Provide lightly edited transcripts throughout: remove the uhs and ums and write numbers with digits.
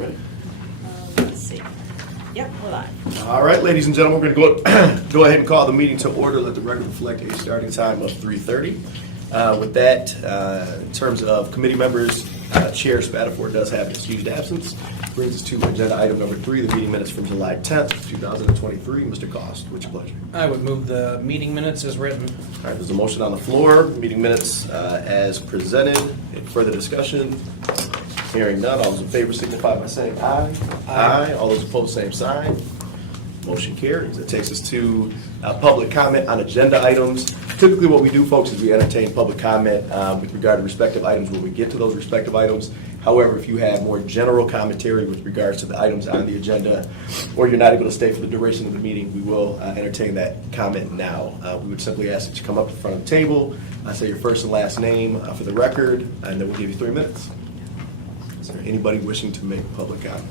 ready? Let's see. Yep, we're live. All right, ladies and gentlemen, we're going to go ahead and call the meeting to order. Let the record reflect a starting time of 3:30. With that, in terms of committee members, Chair Spatafor does have an excused absence. Brings us to agenda item number 3, the meeting minutes from July 10th, 2023. Mr. Cost, what's your pleasure? I would move the meeting minutes as written. All right, there's a motion on the floor. Meeting minutes as presented. Any further discussion? Hearing none, all those in favor signify by saying aye. Aye. All those opposed, same sign. Motion carries. It takes us to public comment on agenda items. Typically what we do, folks, is we entertain public comment with regard to respective items when we get to those respective items. However, if you have more general commentary with regards to the items on the agenda, or you're not able to stay for the duration of the meeting, we will entertain that comment now. We would simply ask that you come up in front of the table, say your first and last name for the record, and then we'll give you 3 minutes. Is there anybody wishing to make public comment?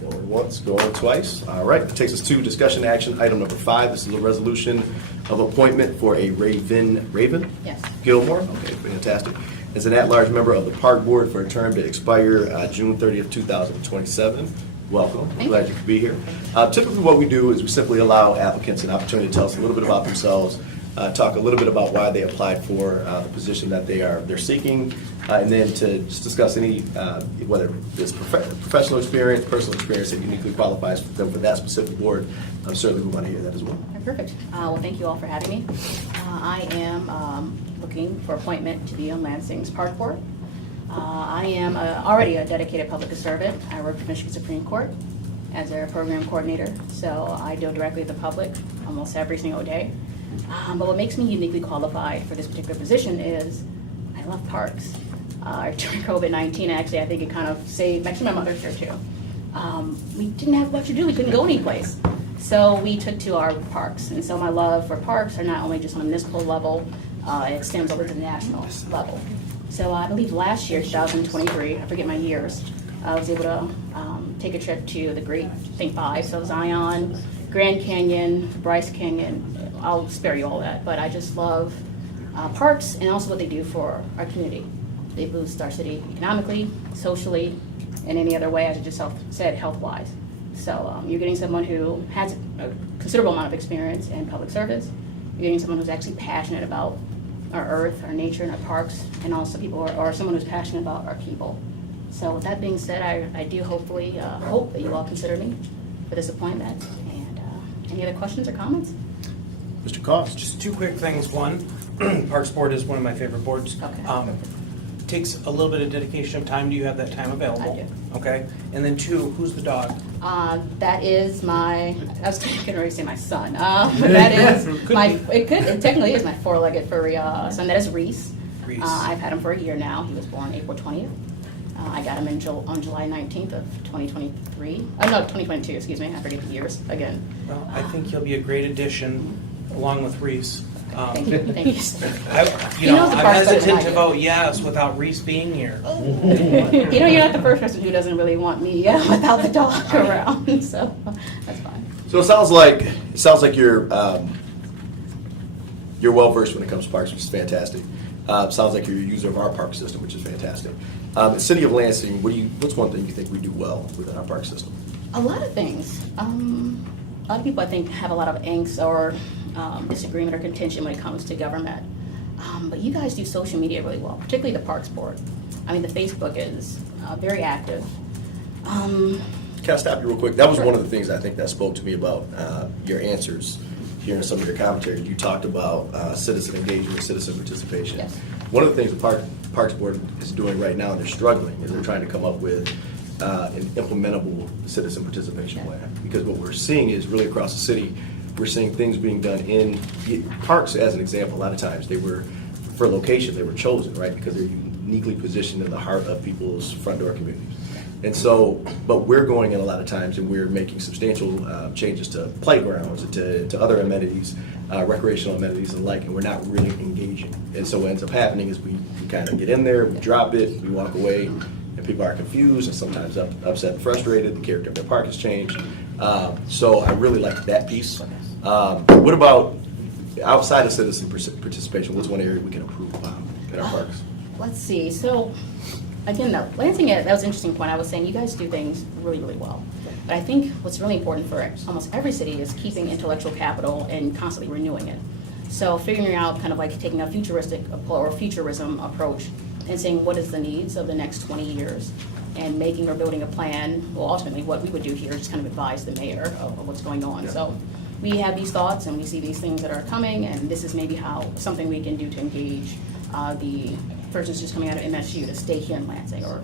Going once, going twice. All right, that takes us to discussion action item number 5. This is a resolution of appointment for a Raven Yes. Gilmore. Okay, fantastic. As an at-large member of the Park Board for a term to expire June 30th, 2027. Welcome. Thank Glad you could be here. Typically what we do is we simply allow applicants an opportunity to tell us a little bit about themselves, talk a little bit about why they applied for the position that they're seeking, and then to just discuss any, whether it's professional experience, personal experience that uniquely qualifies them for that specific board. Certainly we want to hear that as well. Perfect. Well, thank you all for having me. I am looking for appointment to be on Lansing's Park Board. I am already a dedicated public servant. I work for Michigan Supreme Court as a program coordinator, so I deal directly with the public almost every single day. But what makes me uniquely qualified for this particular position is I love parks. During COVID-19, actually, I think it kind of saved, actually my mother's here too. We didn't have much to do, we couldn't go anyplace. So we took to our parks, and so my love for parks are not only just on a municipal level, it extends over to the national level. So I believe last year, 2023, I forget my years, I was able to take a trip to the Great Think Five, so Zion, Grand Canyon, Bryce Canyon. I'll spare you all that, but I just love parks and also what they do for our community. They boost our city economically, socially, and any other way, as I just said, health-wise. So you're getting someone who has a considerable amount of experience in public service. You're getting someone who's actually passionate about our earth, our nature, and our parks, and also people, or someone who's passionate about our people. So with that being said, I do hopefully hope that you all consider me for this appointment. And any other questions or comments? Mr. Cost. Just 2 quick things. One, Parks Board is one of my favorite boards. Okay. Takes a little bit of dedication of time. Do you have that time available? I do. Okay. And then 2, who's the dog? That is my, I was going to say my son. That is it technically is my 4-legged furry son. That is Reese. Reese. I've had him for a year now. He was born April 20th. I got him on July 19th of 2023. No, 2022, excuse me. I forget the years again. Well, I think he'll be a great addition along with Reese. Thank you. Thank you. He knows the I'm parks better than hesitant I to do. vote yes without Reese being here. You're not the first person who doesn't really want me without the dog around, so that's fine. So it sounds like you're well versed when it comes to parks, which is fantastic. Sounds like you're a user of our park system, which is fantastic. The City of Lansing, what's one thing you think we do well within our park system? A lot of things. A lot of people, I think, have a lot of angst or disagreement or contention when it comes to government. But you guys do social media really well, particularly the Parks Board. I mean, the Facebook is very active. Can I stop you real quick? That was one of the things I think that spoke to me about your answers here in some of your commentary. You talked about citizen engagement, citizen participation. Yes. One of the things the Parks Board is doing right now, and they're struggling, is they're trying to come up with an implementable citizen participation plan. Because what we're seeing is really across the city, we're seeing things being done in parks, as an example. A lot of times they were, for location, they were chosen, right? Because they're uniquely positioned in the heart of people's front door communities. And so, but we're going in a lot of times and we're making substantial changes to playgrounds, to other amenities, recreational amenities and the like, and we're not really engaging. And so what ends up happening is we kind of get in there, we drop it, we walk away, and people are confused and sometimes upset and frustrated. The character of their park has changed. So I really like that piece. What about outside of citizen participation? What's one area we can improve upon in our parks? Let's see. So again, though, Lansing, that was an interesting point. I was saying you guys do things really, really well. But I think what's really important for almost every city is keeping intellectual capital and constantly renewing it. So figuring out kind of like taking a futuristic or futurism approach and saying what is the needs of the next 20 years and making or building a plan. Well, ultimately what we would do here is just kind of advise the mayor of what's going on. Yeah. So we have these thoughts and we see these things that are coming, and this is maybe how something we can do to engage the persons just coming out of MSU to stay here in Lansing or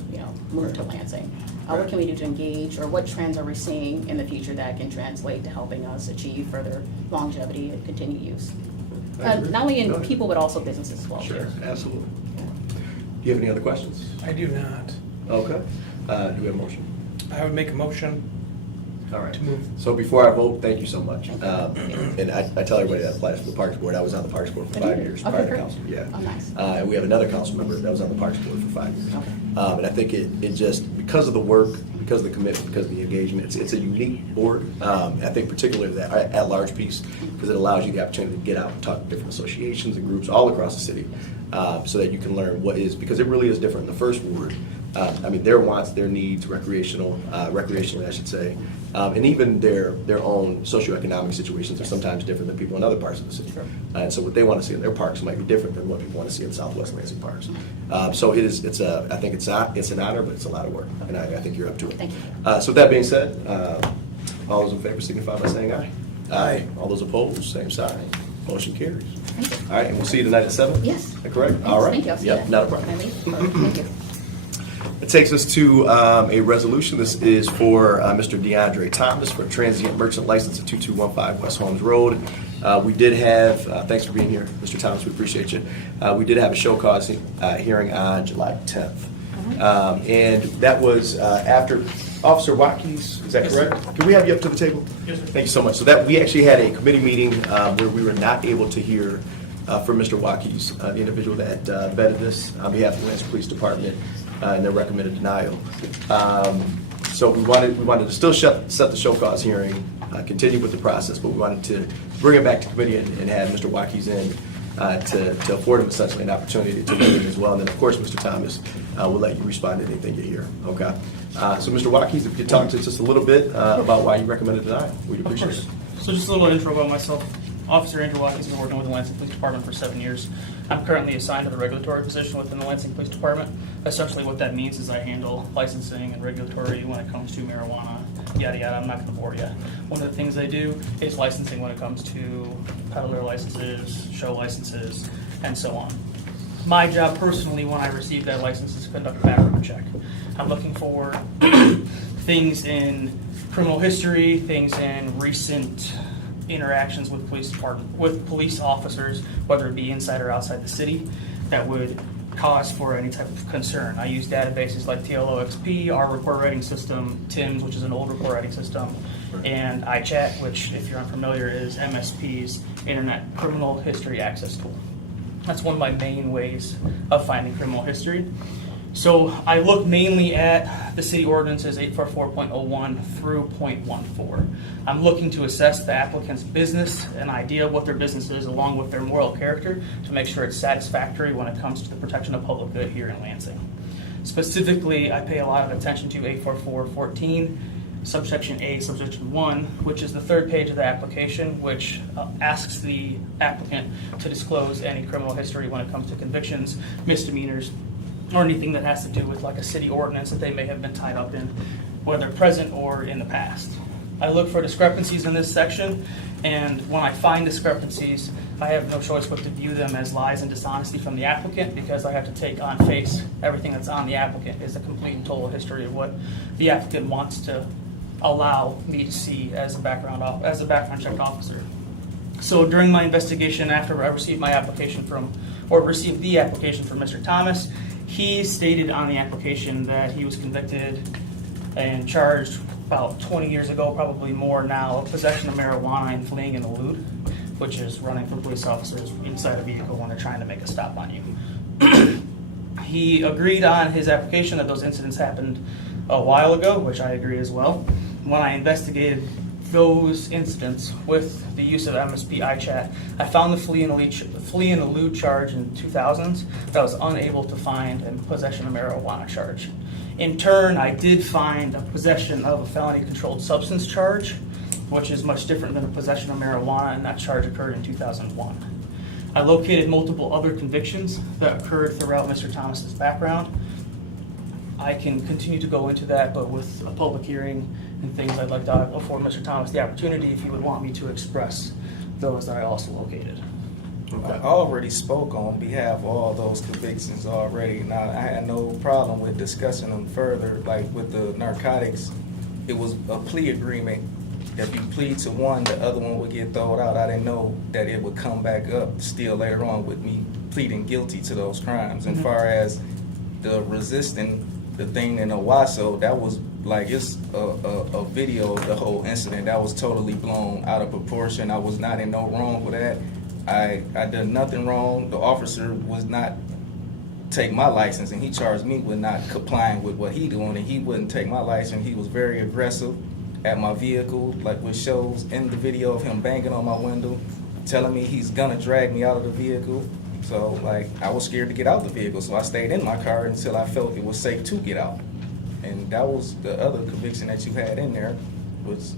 move to Lansing. What can we do to engage, or what trends are we seeing in the future that can translate to helping us achieve further longevity and continued use? I agree. Not only in Go ahead. people, but also businesses as well. Sure, too. absolutely. Do you have any other questions? I do not. Okay. Do we have a motion? I would make a motion All right. to move. So before I vote, thank you so much. And I tell everybody that applies for the Parks Board. I was on the Parks Board for Oh, 5 you years did? prior Okay, to great. council. Yeah. Oh, nice. And we have another council member that was on the Parks Board for 5 years. Okay. And I think it just, because of the work, because of the commitment, because of the engagement, it's a unique board. I think particularly that at-large piece, because it allows you the opportunity to get out and talk to different associations and groups all across the city, so that you can learn what is, because it really is different in the first ward. Their wants, their needs, recreationally, I should say, and even their own socioeconomic situations are sometimes different than people in other parts of the city. Sure. And so what they want to see in their parks might be different than what people want to see in Southwest Lansing parks. So I think it's an honor, but it's a lot of work, and I think you're up to it. Thank you. So with that being said, all those in favor signify by saying aye. Aye. All those opposed, same sign. Motion carries. Thank you. All right, and we'll see you tonight at 7? Yes. Is that correct? Thanks. All right. Thank you. I'll see Yep, you. not a problem. Can I leave? Thank you. It takes us to a resolution. This is for Mr. DeAndre Thomas for transient merchant license at 2215 West Holmes Road. We did have, thanks for being here, Mr. Thomas, we appreciate you. We did have a show cause hearing on July 10th. And that was after Officer Watkins, is that Yes, sir. correct? Can we have you up to the table? Yes, sir. Thank you so much. So that, we actually had a committee meeting where we were not able to hear from Mr. Watkins, the individual that vetted this on behalf of the Lansing Police Department, and their recommended denial. So we wanted to still set the show cause hearing, continue with the process, but we wanted to bring it back to committee and have Mr. Watkins in to afford him essentially an opportunity to weigh in as well. And then, of course, Mr. Thomas will let you respond to anything you hear. Okay. So, Mr. Watkins, if you could talk to us just a little bit about why you recommended denial, we'd Of appreciate course. it. So just a little intro about myself. Officer Andrew Watkins, been working with the Lansing Police Department for 7 years. I'm currently assigned to the regulatory position within the Lansing Police Department. Essentially what that means is I handle licensing and regulatory when it comes to marijuana, yada yada. I'm not going to bore you. One of the things I do is licensing when it comes to peddler licenses, show licenses, and so on. My job personally when I receive that license is to conduct a background check. I'm looking for things in criminal history, things in recent interactions with police officers, whether it be inside or outside the city, that would cause for any type of concern. I use databases like TLOXP, our report writing system, TIMS, which is an old report writing system, and iChat, which, if you're unfamiliar, is MSP's Internet Criminal History Access Tool. That's one of my main ways of finding criminal history. So I look mainly at the city ordinances 844.01 through .14. I'm looking to assess the applicant's business, an idea of what their business is, along with their moral character, to make sure it's satisfactory when it comes to the protection of public good here in Lansing. Specifically, I pay a lot of attention to 844.14, subsection A, subsection 1, which is the third page of the application, which asks the applicant to disclose any criminal history when it comes to convictions, misdemeanors, or anything that has to do with like a city ordinance that they may have been tied up in, whether present or in the past. I look for discrepancies in this section, and when I find discrepancies, I have no choice but to view them as lies and dishonesty from the applicant, because I have to take on face everything that's on the applicant is a complete and total history of what the applicant wants to allow me to see as a background check officer. So during my investigation, after I received the application from Mr. Thomas, he stated on the application that he was convicted and charged about 20 years ago, probably more now, of possession of marijuana and fleeing in elude, which is running from police officers inside a vehicle when they're trying to make a stop on you. He agreed on his application that those incidents happened a while ago, which I agree as well. When I investigated those incidents with the use of MSP iChat, I found the flee and elude charge in 2000s, but I was unable to find a possession of marijuana charge. In turn, I did find a possession of a felony controlled substance charge, which is much different than a possession of marijuana, and that charge occurred in 2001. I located multiple other convictions that occurred throughout Mr. Thomas's background. I can continue to go into that, but with a public hearing and things, I'd like to afford Mr. Thomas the opportunity if he would want me to express those that I also located. I already spoke on behalf of all those convictions already. Now, I had no problem with discussing them further, like with the narcotics. It was a plea agreement. If you plead to one, the other one would get thrown out. I didn't know that it would come back up still later on with me pleading guilty to those crimes. And far as the resisting the thing in Owasso, that was like, it's a video of the whole incident. That was totally blown out of proportion. I was not in no wrong with that. I did nothing wrong. The officer was not take my license, and he charged me with not complying with what he doing, and he wouldn't take my license. He was very aggressive at my vehicle, like which shows in the video of him banging on my window, telling me he's gonna drag me out of the vehicle. So like, I was scared to get out the vehicle, so I stayed in my car until I felt it was safe to get out. And that was the other conviction that you had in there, was,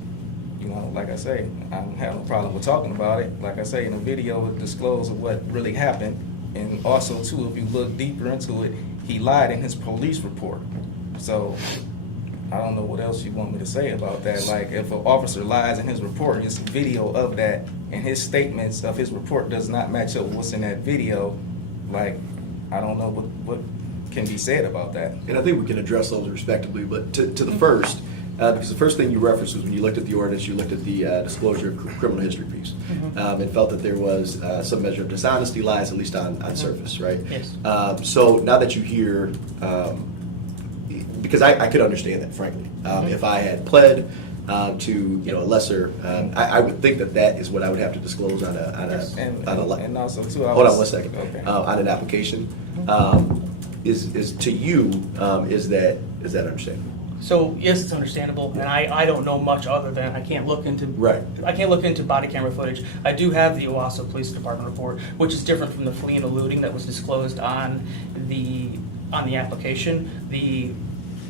you know, like I say, I don't have no problem with talking about it. Like I say, in the video, it disclosed what really happened. And also, too, if you look deeper into it, he lied in his police report. So I don't know what else you want me to say about that. Like, if an officer lies in his report, it's a video of that, and his statements of his report does not match up with what's in that video, like, I don't know what can be said about that. And I think we can address those respectively, but to the first, because the first thing you referenced was when you looked at the ordinance, you looked at the disclosure of criminal history piece, and felt that there was some measure of dishonesty, lies, at least on surface, right? Yes. So now that you hear, because I could understand that, frankly. If I had pled to a lesser, I would think that is what I would have to disclose on And also, too, hold on one second. Okay. On an application, is to you, is that understandable? So yes, it's understandable, and I don't know much other than I can't look into body camera footage. I do have the Owasso Police Department report, which is different from the flee and eluding that was disclosed on the application. The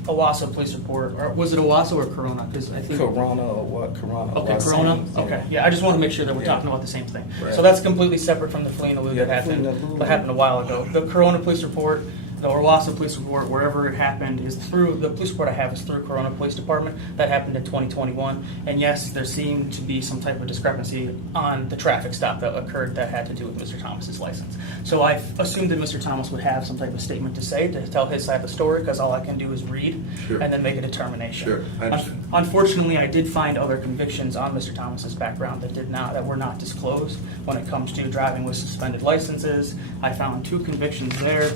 Owasso Police report, or was it Owasso or Corona? Because I think Corona or what? Corona. Okay, Owasso. Corona. Okay, yeah. I just want to make sure that we're talking about the same thing. Right. So that's completely separate from the flee and elude Yeah, that the flee and happened. elude. What happened a while ago? The Corona Police report, the Owasso Police report, wherever it happened, is through the police report I have is through Corona Police Department. That happened in 2021, and yes, there seemed to be some type of discrepancy on the traffic stop that occurred that had to do with Mr. Thomas's license. So I assumed that Mr. Thomas would have some type of statement to say to tell his side of the story, because all I can do is read Sure. and then make a determination. Sure, I understand. Unfortunately, I did find other convictions on Mr. Thomas's background that were not disclosed when it comes to driving with suspended licenses. I found 2 convictions there.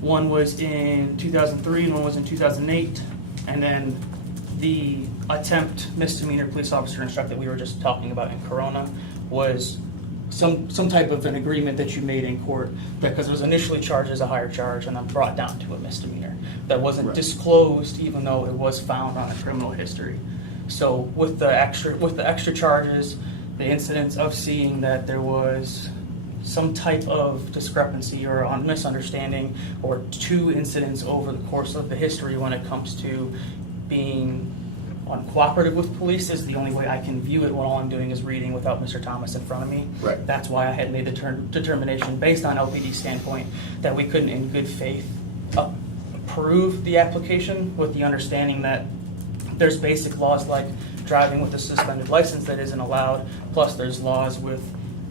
One was in 2003 and one was in 2008. And then the attempt misdemeanor police officer instruct that we were just talking about in Corona was some type of an agreement that you made in court, because it was initially charged as a higher charge and then brought down to a misdemeanor that wasn't Right. disclosed, even though it was found on a criminal history. So with the extra charges, the incidents of seeing that there was some type of discrepancy or misunderstanding, or 2 incidents over the course of the history when it comes to being uncooperative with police, is the only way I can view it when all I'm doing is reading without Mr. Thomas in front of me. Right. That's why I had made the determination based on LPD standpoint that we couldn't in good faith approve the application, with the understanding that there's basic laws like driving with a suspended license that isn't allowed, plus there's laws with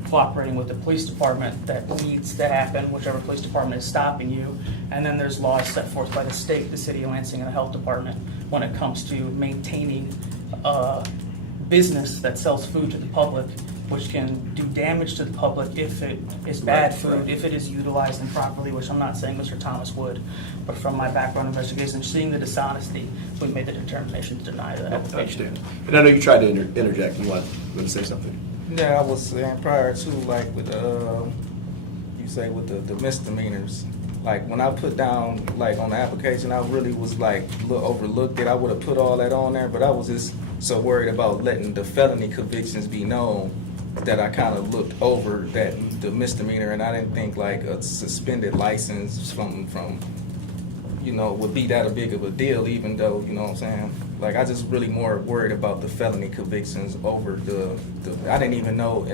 cooperating with the police department that needs to happen, whichever police department is stopping you. And then there's laws set forth by the state, the city of Lansing, and the health department when it comes to maintaining a business that sells food to the public, which can do damage to the public if it is bad food, if it is utilized improperly, which I'm not saying Mr. Thomas would. But from my background investigation, seeing the dishonesty, we made the determination to deny that I application. understand. And I know you tried to interject. You want to say something? Yeah, I was saying prior to, like, with you say with the misdemeanors, Like, when I put down, like, on the application, I really was like, overlooked it. I would have put all that on there, but I was just so worried about letting the felony convictions be known that I kind of looked over that, the misdemeanor, and I didn't think like a suspended license from, you know, would be that a big of a deal, even though, you know what I'm saying? Like, I just really more worried about the felony convictions over the I didn't even know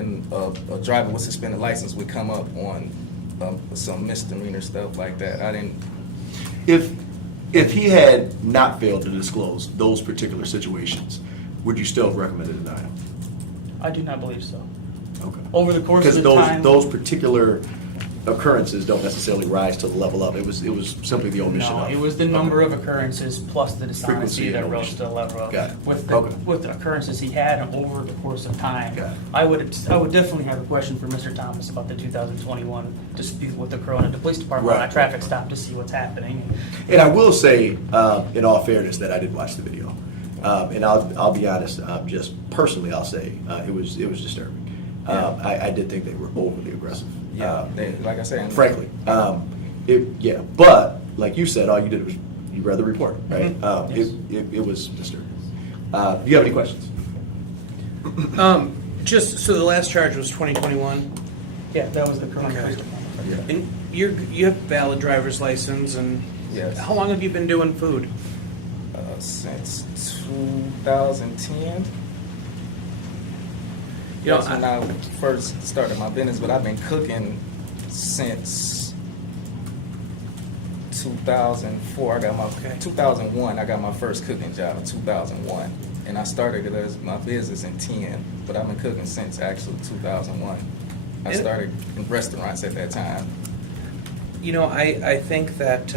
a driver with suspended license would come up on some misdemeanor stuff like that. I didn't. If he had not failed to disclose those particular situations, would you still have recommended denial? I do not believe so. Okay. Over the course of Because the time. those particular occurrences don't necessarily rise to the level of, it was simply the omission No, of. it was the number of occurrences plus the Frequency dishonesty and that rose omission. to the level of. Got it. Okay. With the occurrences he had over the course of time. Got it. I would definitely have a question for Mr. Thomas about the 2021 dispute with the Corona Police Department on Right. a traffic stop to see what's happening. And I will say, in all fairness, that I did watch the video, and I'll be honest. Just personally, I'll say it was disturbing. I did think they were overly aggressive. Yeah, like I said. Frankly, but like you said, all you did was you read the report, right? Yes. It was disturbing. Do you have any questions? Just, so the last charge was 2021, Yeah, that was the Corona Okay. Police Department. and you have valid driver's license, and Yes. how long have you been doing food? Since 2010. You know, That's when I first started my business, but I've been cooking since 2004. 2001. I got my first cooking job in 2001, and I started it as my business in 10. But I've been cooking since actually 2001. I And- started in restaurants at that time. You know, I think that,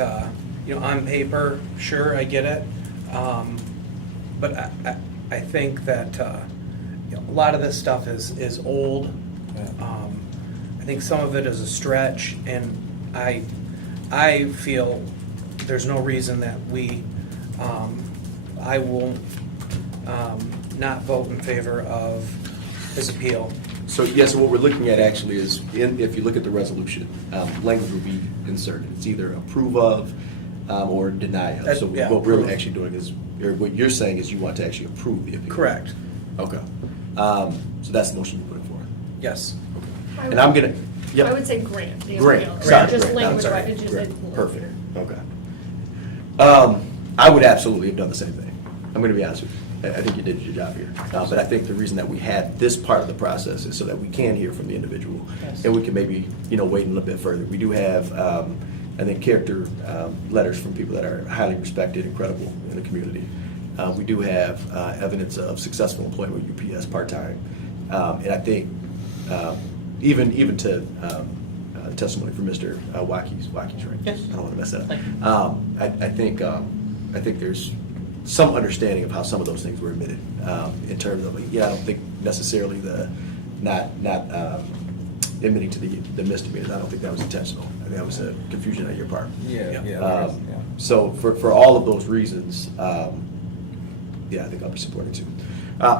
you know, on paper, sure, I get it. But I think that, you know, a lot of this stuff is old. I think some of it is a stretch, and I feel there's no reason that I will not vote in favor of his appeal. So yes, what we're looking at actually is, if you look at the resolution, language will be inserted. It's either approve of or deny of. That- So yeah, what we're approve. actually doing is, or what you're saying is you want to actually approve the appeal. Correct. Okay. So that's the motion you're putting forward. Yes. And I'm gonna, I yep. would say grant. the Grant, appeal. sorry. Just grant, I'm language, sorry. it's just Grant. a- Perfect, okay. I would absolutely have done the same thing. I'm gonna be honest with you. I think you did your job here. But I think the reason that we had this part of the process is so that we can hear from the individual. Yes. And we can maybe, wait a little bit further. We do have, I think, character letters from people that are highly respected and credible in the community. We do have evidence of successful employment with UPS part-time. And I think, even to testimony from Mr. Waukes, right? Yes. I don't want to mess that up. Thank you. I think there's some understanding of how some of those things were admitted, in terms of, I don't think necessarily the not admitting to the misdemeanors. I don't think that was intentional. I think that was a confusion on your part. Yeah. So for all of those reasons, I think I'll be supporting too.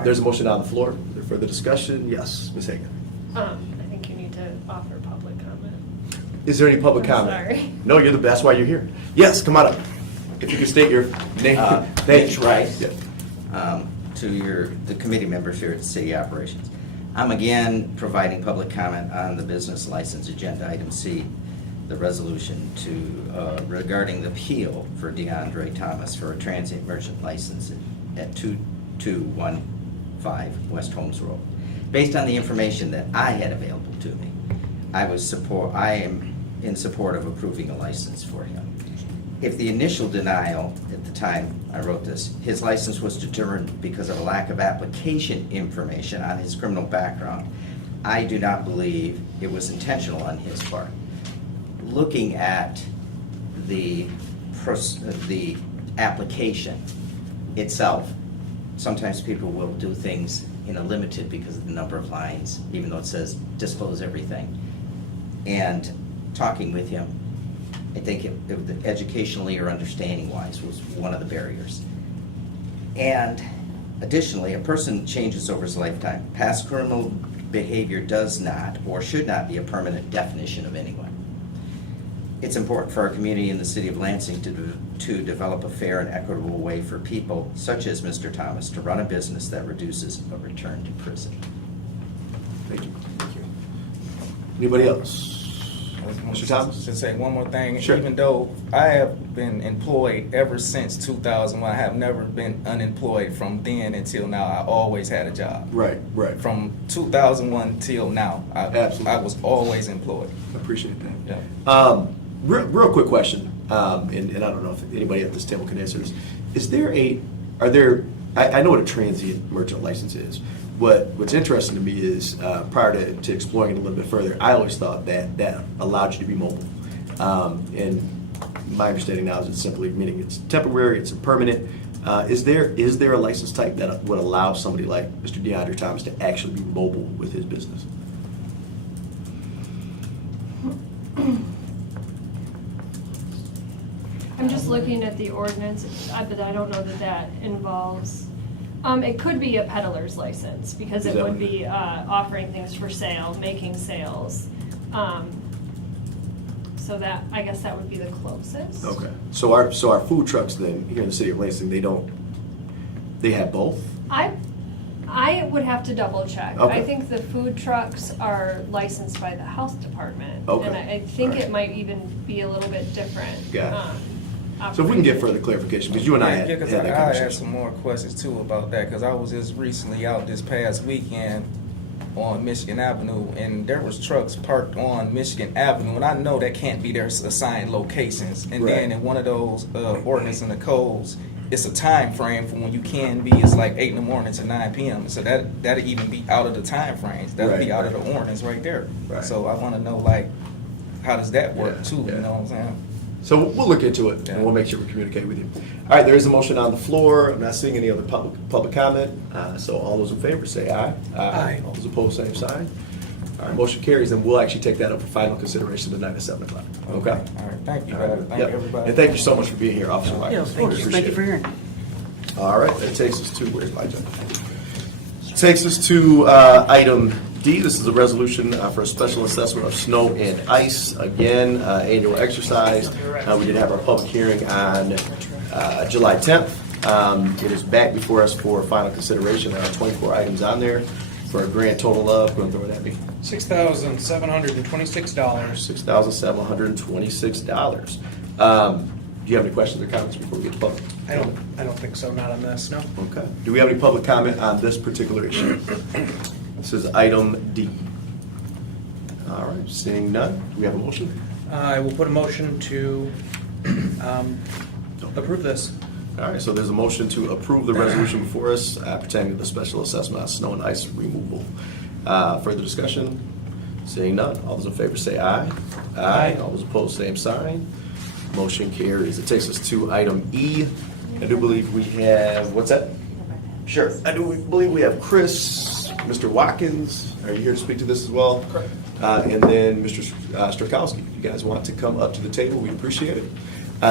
There's a motion on the floor. Is there further discussion? Yes, Ms. Hagan. I think you need to offer public comment. Is there any public I'm comment? sorry. No, you're the best. Why you're here. Yes, come on up. If you could state your name. Mitch Rice, Yeah. to the committee members here at City Operations. I'm again providing public comment on the business license agenda, item C, the resolution regarding the appeal for DeAndre Thomas for a transient merchant license at 2215 West Holmes Road. Based on the information that I had available to me, I am in support of approving a license for him. If the initial denial, at the time I wrote this, his license was determined because of a lack of application information on his criminal background, I do not believe it was intentional on his part. Looking at the application itself, sometimes people will do things in a limited because of the number of lines, even though it says disclose everything. And talking with him, I think it educationally or understanding-wise was one of the barriers. And additionally, a person changes over his lifetime. Past criminal behavior does not or should not be a permanent definition of anyone. It's important for our community in the city of Lansing to develop a fair and equitable way for people such as Mr. Thomas to run a business that reduces a return to prison. Thank you. Anybody else? Mr. Thomas? To say one more thing, Sure. even though I have been employed ever since 2001, I have never been unemployed from then until now. I always had a job. Right, right. From 2001 till now, Absolutely. I was always employed. I appreciate that. Yeah. Real quick question, and I don't know if anybody at this table can answer this. I know what a transient merchant license is. What's interesting to me is, prior to exploring it a little bit further, I always thought that allowed you to be mobile. And my understanding now is it's simply meaning it's temporary, it's impermanent. Is there a license type that would allow somebody like Mr. DeAndre Thomas to actually be mobile with his business? I'm just looking at the ordinance, but I don't know that involves, it could be a peddler's license, because it would be offering things for sale, making sales. So that, I guess that would be the closest. Okay. So our food trucks then, here in the city of Lansing, they have both? I would have to double check. Okay. I think the food trucks are licensed by the health department. Okay. And I think Alright. it might even be a little bit different. Got it. So if we can get further clarification, because you and I had because that I had conversation. some more questions too about that, because I was just recently out this past weekend on Michigan Avenue, and there was trucks parked on Michigan Avenue, and I know that can't be their assigned locations. And Right. then in one of those ordinance in the codes, it's a time frame for when you can be. It's like 8 in the morning to 9 p.m. So that'll even be out of the time frames. That'll be Right, out of right. the ordinance right there. Right. So I want to know, like, how does that work Yeah, too? yeah. You know what I'm saying? So we'll look into it, Yeah. and we'll make sure we communicate with you. All right, there is a motion on the floor. I'm not seeing any other public comment. So all those in favor say aye. Aye. All those opposed, same sign. All right, motion carries, and we'll actually take that up for final consideration tonight at 7 o'clock. Okay? All right. Thank you, All right. guys. Thank Yep. everybody. And thank you so much for being here, Officer White. Yeah, thank you. Thank you for hearing. All right, that takes us to, where's my agenda? Takes us to item D. This is a resolution for a special assessment of snow and ice. Again, annual exercise. We did have our public hearing on July 10th. It is back before us for final consideration. There are 24 items on there for a grand total of, go ahead and throw it at me, $6,726. $6,726. Do you have any questions or comments before we get to public? I don't think so, not on this, no. Okay. Do we have any public comment on this particular issue? This is item D. All right, seeing none, do we have a motion? I will put a motion to approve this. All right, so there's a motion to approve the resolution before us pertaining to the special assessment on snow and ice removal. Further discussion? Seeing none, all those in favor say aye. Aye. All those opposed, same sign. Motion carries. It takes us to item E. I do believe we have, what's that? Sure. I do believe we have Chris, Mr. Watkins. Are you here to speak to this as well? Correct. And then Mr. Strakowski. If you guys want to come up to the table, we appreciate it.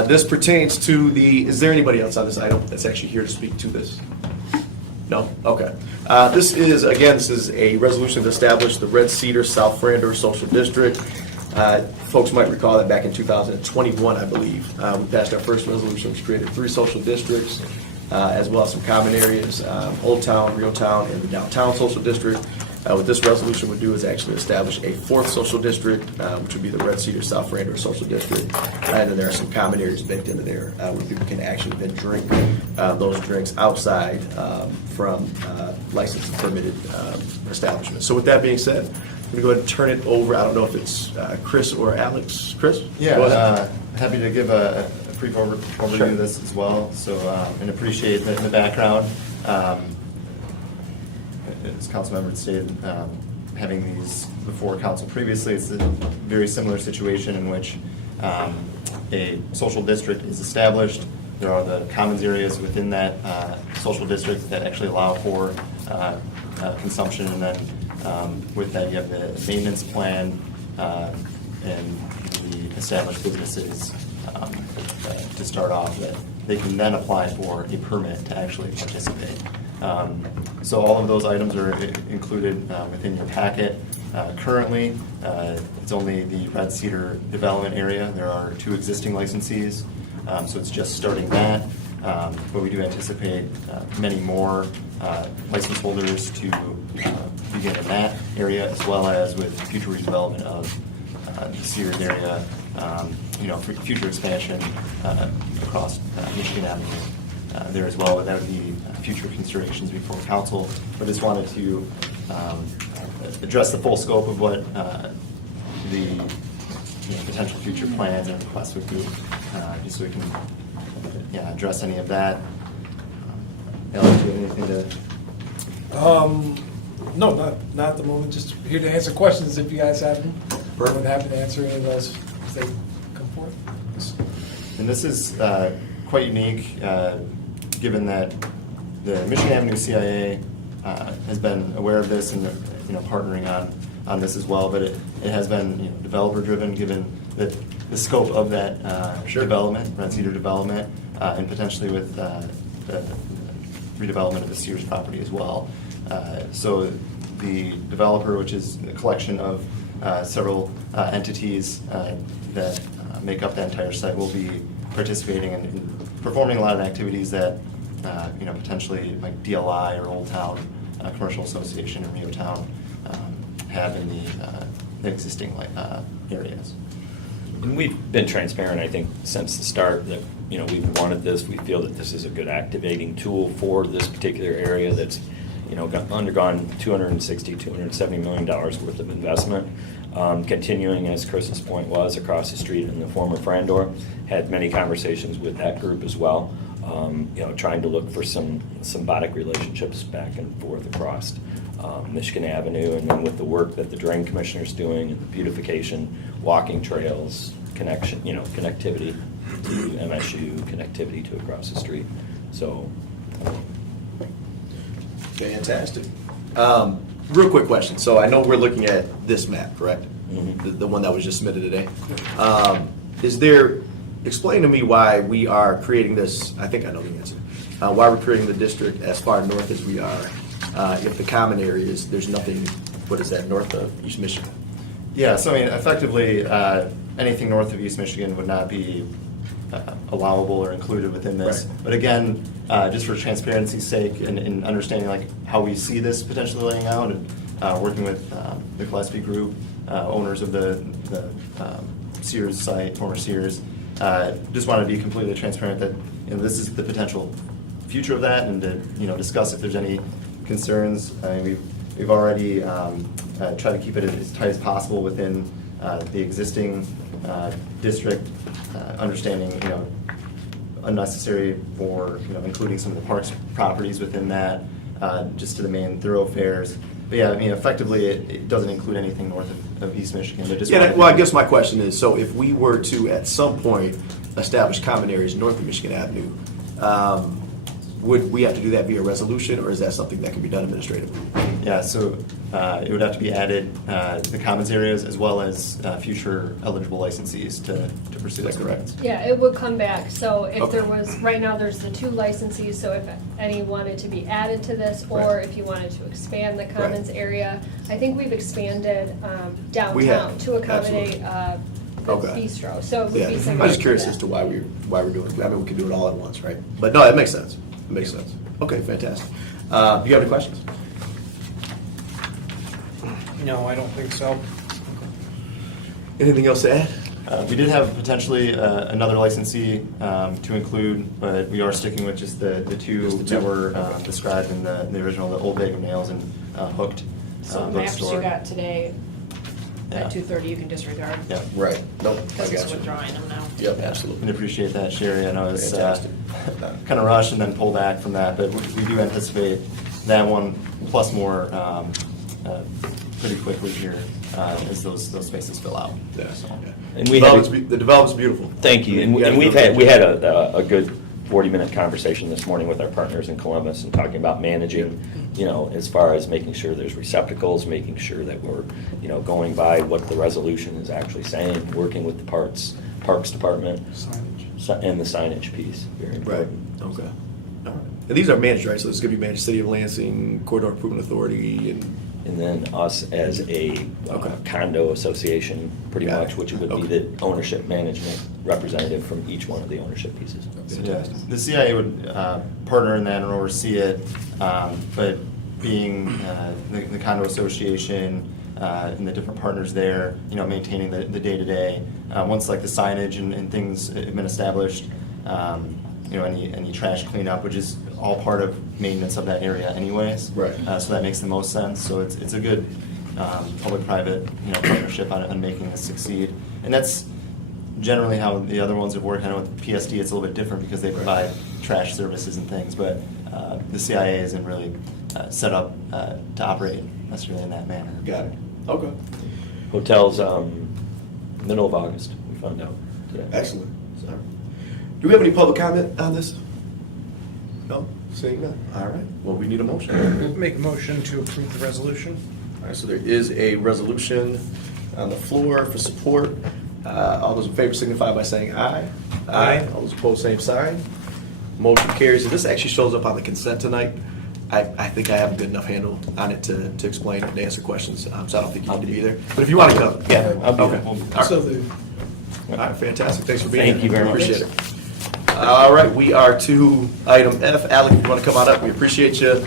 This pertains to is there anybody else on this item that's actually here to speak to this? No? Okay. This is a resolution to establish the Red Cedar South Frandor Social District. Folks might recall that back in 2021, I believe, we passed our first resolution, which created 3 social districts, as well as some common areas, Old Town, Real Town, and the Downtown Social District. What this resolution would do is actually establish a 4th social district, which would be the Red Cedar South Frandor Social District. And then there are some common areas baked into there where people can actually then drink those drinks outside from licensed and permitted establishments. So with that being said, I'm going to go ahead and turn it over. I don't know if it's Chris or Alex. Chris? Yeah, Go ahead. happy to give a brief overview Sure. of this as well. So, and appreciate the background. As Councilmember stated, having these before council previously, it's a very similar situation in which a social district is established. There are the commons areas within that social district that actually allow for consumption, and then with that you have the maintenance plan and the established businesses to start off that they can then apply for a permit to actually participate. So all of those items are included within your packet. Currently, it's only the Red Cedar development area. There are 2 existing licensees, so it's just starting that. But we do anticipate many more license holders to begin in that area, as well as with future redevelopment of the Sears area, for future expansion across Michigan Avenue there as well. That would be future considerations before council. But just wanted to address the full scope of what the potential future plans and requests would be, just so we can address any of that. Alex, do you have anything to? No, not at the moment. Just here to answer questions if you guys have them. Perfect. I'm happy to answer any of those as they come forth. And this is quite unique, given that the Michigan Avenue CIA has been aware of this and partnering on this as well. But it has been developer driven, given that the scope of that development, Red Cedar development, and potentially with the redevelopment of the Sears property as well. So the developer, which is a collection of several entities that make up the entire site, will be participating in performing a lot of activities that potentially like DLI or Old Town Commercial Association and Rio Town have in the existing areas. And we've been transparent, I think, since the start that, we've wanted this. We feel that this is a good activating tool for this particular area that's, undergone $260, $270 million worth of investment. Continuing, as Chris's point was, across the street in the former Frandor. Had many conversations with that group as well, trying to look for some symbiotic relationships back and forth across Michigan Avenue, and then with the work that the Drain Commissioner's doing and the beautification, walking trails, connectivity to MSU, connectivity to across the street. So. Fantastic. Real quick question. So I know we're looking at this map, correct? Mhm. The one that was just submitted today. Explain to me why we are creating this, I think I know the answer, why we're creating the district as far north as we are. If the common areas, there's nothing, what is that, north of East Michigan? Yeah, so effectively, anything north of East Michigan would not be allowable or included within this. Right. But again, just for transparency's sake and understanding how we see this potentially laying out, and working with the Gillespie Group, owners of the Sears site, former Sears, just want to be completely transparent that this is the potential future of that, and to discuss if there's any concerns. We've already tried to keep it as tight as possible within the existing district, understanding unnecessary for including some of the parks properties within that, just to the main thoroughfares. But yeah, effectively it doesn't include anything north of East Michigan. They just wanted Well, I to- guess my question is, so if we were to at some point establish common areas north of Michigan Avenue, would we have to do that via resolution, or is that something that can be done administratively? Yeah, so it would have to be added, the commons areas as well as future eligible licensees to pursue Is that that correct? Yeah, it would come back. So if Okay. there was, right now there's the 2 licensees, so if any wanted to be added to this, or Right. if you wanted to expand the commons Right. area, I think we've expanded We have, downtown to accommodate the Okay. bistro. So it would Yeah, be similar I'm just to curious that. as to why we're doing it. I mean, we can do it all at once, right? But no, it makes sense. It makes sense. Okay, fantastic. Do you have any questions? No, I don't think so. Anything else to add? We did have potentially another licensee to include, but we are sticking with just the two Just the that two. were described in the original, the Old Bagel Nails and Hooked So the maps bookstore. you got today Yeah. at 2:30, you can disregard. Yeah. Right. Nope. Because it's withdrawing them now. Yep, And absolutely. appreciate that, Sherry. I know it's Fantastic. kind of rushed and then pull back from that, but we do anticipate that one plus more pretty quickly here as those spaces fill out. Yeah. So. And we have- The development's beautiful. Thank you. And We gotta we've go. had, we had a good 40-minute conversation this morning with our partners in Columbus and talking about managing, as far as making sure there's receptacles, making sure that we're, going by what the resolution is actually saying, working with the Parks Department. Signage. And the signage piece, very Right. important. Okay. All right. And these are managed, right? So it's going to be managed City of Lansing, Corridor Improvement Authority, and And then us as a Okay. condo association, pretty Got much, it. which would be Okay. the ownership management representative from each one of the ownership pieces. Yeah, the CIA would partner in that and oversee it, but being the condo association and the different partners there, maintaining the day-to-day, once like the signage and things have been established, any trash cleanup, which is all part of maintenance of that area anyways. Right. So that makes the most sense. So it's a good public-private partnership on making this succeed. And that's generally how the other ones have worked. I know with PSD it's a little bit different because they provide trash services and things, but the CIA isn't really set up to operate necessarily in that manner. got it. Okay. Hotels, middle of August, we found out today. Excellent. Sorry. Do we have any public comment on this? No? Seeing none? All right. Well, we need a motion. Make a motion to approve the resolution. All right, so there is a resolution on the floor for support. All those in favor signify by saying aye. Aye. All those opposed, same sign. Motion carries. And this actually shows up on the consent tonight. I think I have a good enough handle on it to explain and answer questions, so I don't think you need to be there. But if you want to come, yeah. I'll be Okay. there. All right. So All right, fantastic. Thanks for being here. Thank you very much. Appreciate it. All right, we are to item F. Alec, if you want to come on up, we appreciate you.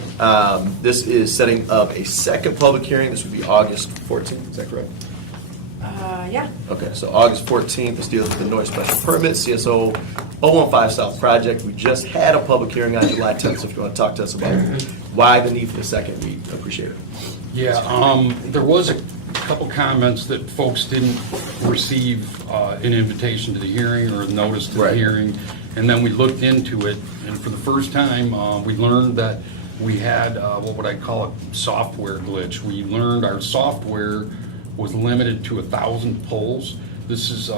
This is setting up a second public hearing. This would be August 14th, is that correct? Yeah. Okay, so August 14th, this deals with the noise special permit, CSO 015 South project. We just had a public hearing on July 10th, so if you want to talk to us about why the need for the second, we appreciate it. Yeah, there was a couple comments that folks didn't receive an invitation to the hearing or a notice to the Right. hearing. And then we looked into it, and for the first time, we learned that we had, what would I call it, software glitch. We learned our software was limited to 1,000 polls. This is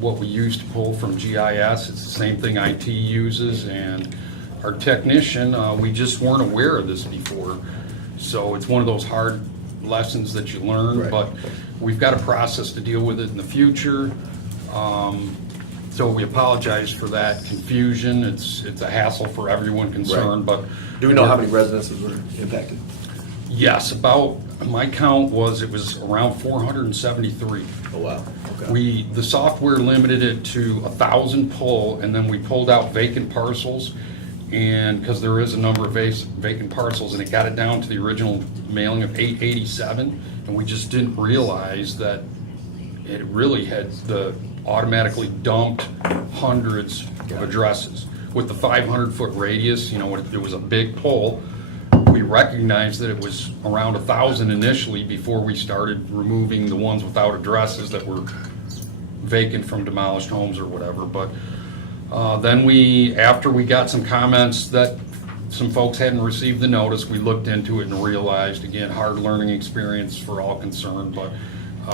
what we use to pull from GIS. It's the same thing IT uses, and our technician, we just weren't aware of this before. So it's one of those hard lessons that you learn, Right. but we've got a process to deal with it in the future. So we apologize for that confusion. It's a hassle for everyone concerned, but. Do we know how many residences were impacted? Yes, about, my count was, it was around 473. Oh, wow. Okay. The software limited it to 1,000 pull, and then we pulled out vacant parcels, and, because there is a number of vacant parcels, and it got it down to the original mailing of 887, and we just didn't realize that it really had automatically dumped hundreds of addresses. With the 500-foot radius, it was a big pull. We recognized that it was around 1,000 initially before we started removing the ones without addresses that were vacant from demolished homes or whatever. But then after we got some comments that some folks hadn't received the notice, we looked into it and realized, again, hard learning experience for all concerned, but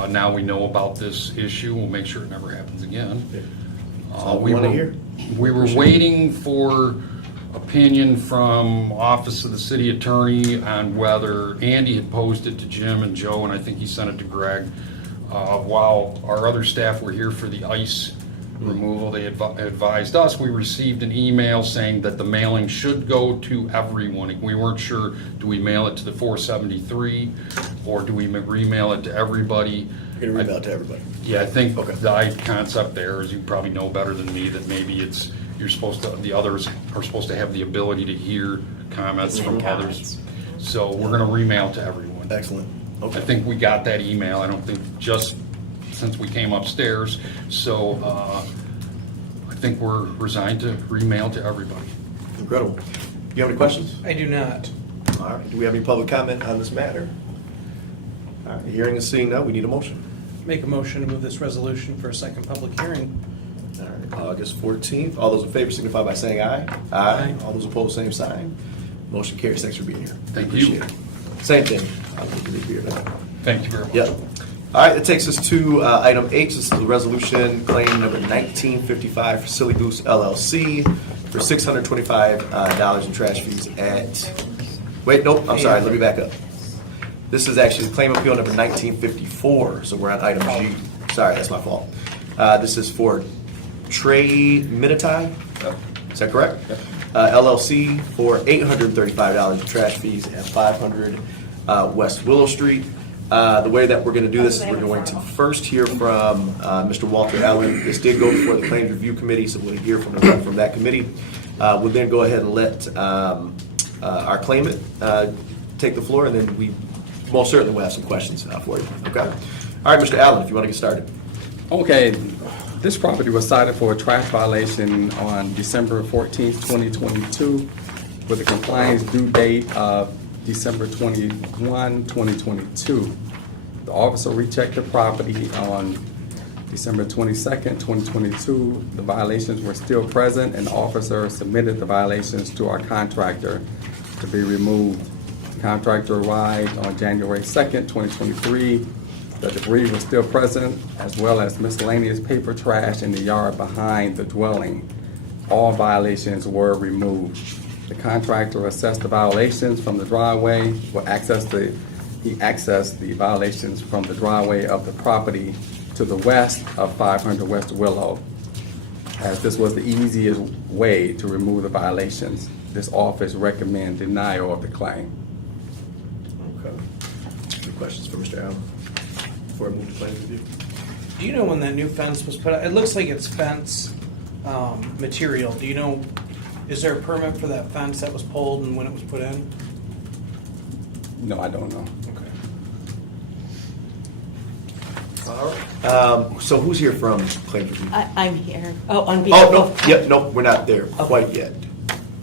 now we know about this issue. We'll make sure it never happens again. That's all we want to hear. We were waiting for opinion from Office of the City Attorney on whether Andy had posed it to Jim and Joe, and I think he sent it to Greg. While our other staff were here for the ice removal, they advised us. We received an email saying that the mailing should go to everyone. We weren't sure, do we mail it to the 473 or do we remail it to everybody? You're going to read out to everybody. Yeah, I think Okay. the concept there is, you probably know better than me, that maybe the others are supposed to have the ability to hear comments from others. So we're gonna remail to everyone. Excellent. Okay. I think we got that email, I don't think just since we came upstairs, so I think we're resigned to remail to everybody. Incredible. Do you have any questions? I do not. All right. Do we have any public comment on this matter? All right. Hearing and seeing none, we need a motion. Make a motion to move this resolution for a second public hearing. All right. August 14th. All those in favor signify by saying aye. Aye. All those opposed, same sign. Motion carries. Thanks for being here. Thank Appreciate you. it. Same thing. I don't think you need to be here now. Thank you very much. Yep. All right, that takes us to item H. This is the resolution claim number 1955 for Silly Goose LLC for $625 in trash fees at, wait, nope, I'm sorry, let me back up. This is actually claim appeal number 1954, so we're on item G. Sorry, that's my fault. This is for Trey Minitai. Is that correct? LLC for $835 in trash fees at 500 West Willow Street. The way that we're going to do this is we're going to first hear from Mr. Walter Allen. This did go before the Claims Review Committee, so we'll hear from the rep from that committee. We'll then go ahead and let our claimant take the floor, and then we most certainly will have some questions for you. Okay? All right, Mr. Allen, if you want to get started. Okay, this property was cited for a trash violation on December 14th, 2022, with a compliance due date of December 21, 2022. The officer rechecked the property on December 22nd, 2022. The violations were still present, and the officer submitted the violations to our contractor to be removed. The contractor arrived on January 2nd, 2023. The debris was still present, as well as miscellaneous paper trash in the yard behind the dwelling. All violations were removed. The contractor assessed the violations from the driveway, he accessed the violations from the driveway of the property to the west of 500 West Willow, as this was the easiest way to remove the violations. This office recommends denial of the claim. Okay. Any questions for Mr. Allen before I move to claims review? Do you know when that new fence was put up? It looks like it's fence material. Do you know, is there a permit for that fence that was pulled and when it was put in? No, I don't know. Okay. All right. So who's here from claims review? I'm here. Oh, on behalf Oh, of. no, yep, no, we're not there quite yet.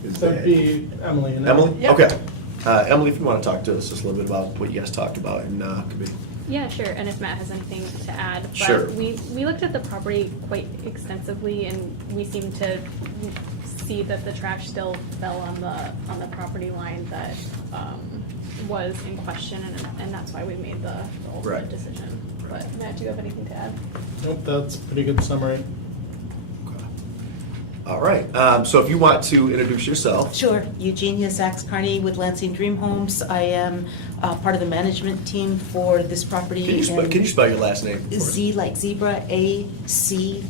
Is That'd that be Emily. And Emily? Yep. Okay. Emily, if you want to talk to us just a little bit about what you guys talked about in committee. Yeah, sure, and if Matt has anything to add. But Sure. we looked at the property quite extensively, and we seem to see that the trash still fell on the property line that was in question, and that's why we made the ultimate Right. decision. But Matt, do you have anything to add? Nope, that's a pretty good summary. All right. So if you want to introduce yourself. Sure, Eugenia Sachs Carney with Lansing Dream Homes. I am part of the management team for this property. Can you spell your last name? for us? Z like zebra, ACKS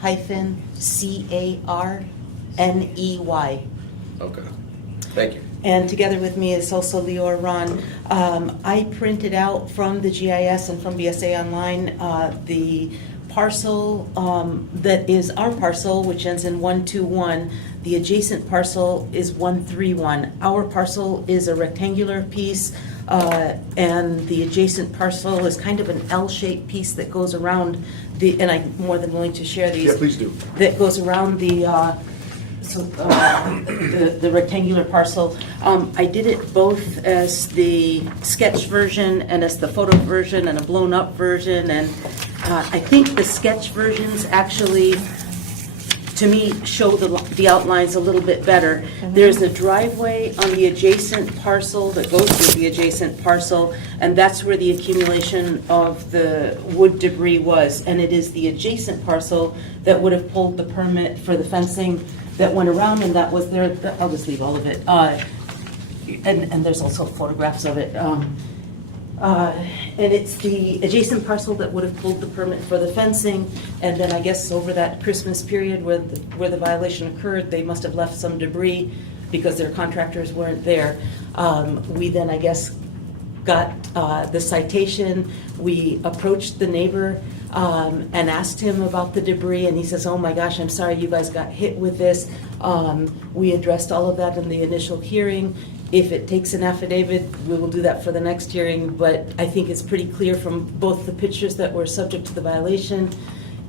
hyphen CARNEY. Okay. Thank you. And together with me is also Lior Ron. I printed out from the GIS and from BSA Online the parcel that is our parcel, which ends in 121. The adjacent parcel is 131. Our parcel is a rectangular piece, and the adjacent parcel is kind of an L-shaped piece that goes around the, and I'm more than willing to share these. Yeah, please do. That goes around the rectangular parcel. I did it both as the sketch version and as the photo version and a blown up version, and I think the sketch versions actually, to me, show the outlines a little bit better. There's a driveway on the adjacent parcel that goes through the adjacent parcel, and that's where the accumulation of the wood debris was. And it is the adjacent parcel that would have pulled the permit for the fencing that went around, and that was there. I'll just leave all of it. And there's also photographs of it. And it's the adjacent parcel that would have pulled the permit for the fencing, and then I guess over that Christmas period where the violation occurred, they must have left some debris because their contractors weren't there. We then, I guess, got the citation. We approached the neighbor and asked him about the debris, and he says, "Oh my gosh, I'm sorry you guys got hit with this." We addressed all of that in the initial hearing. If it takes an affidavit, we will do that for the next hearing, but I think it's pretty clear from both the pictures that were subject to the violation